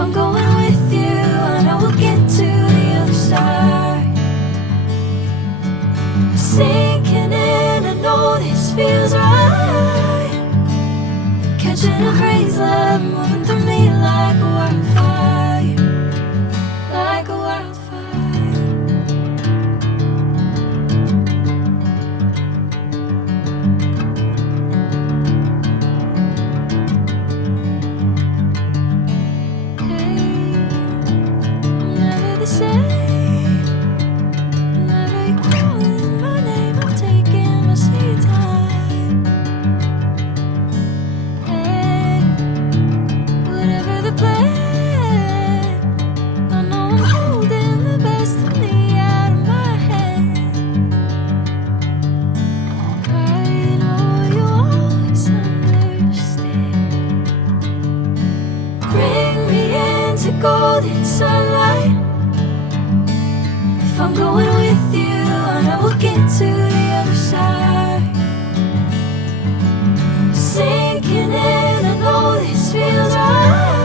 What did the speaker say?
I'm going with you, I know we'll get to the other side. Sinking in, I know this feels right. Catching a crazy love, moving through me like a wildfire, like a wildfire. Golden sunlight. If I'm going with you, I know we'll get to the other side. Sinking in, I know this feels right.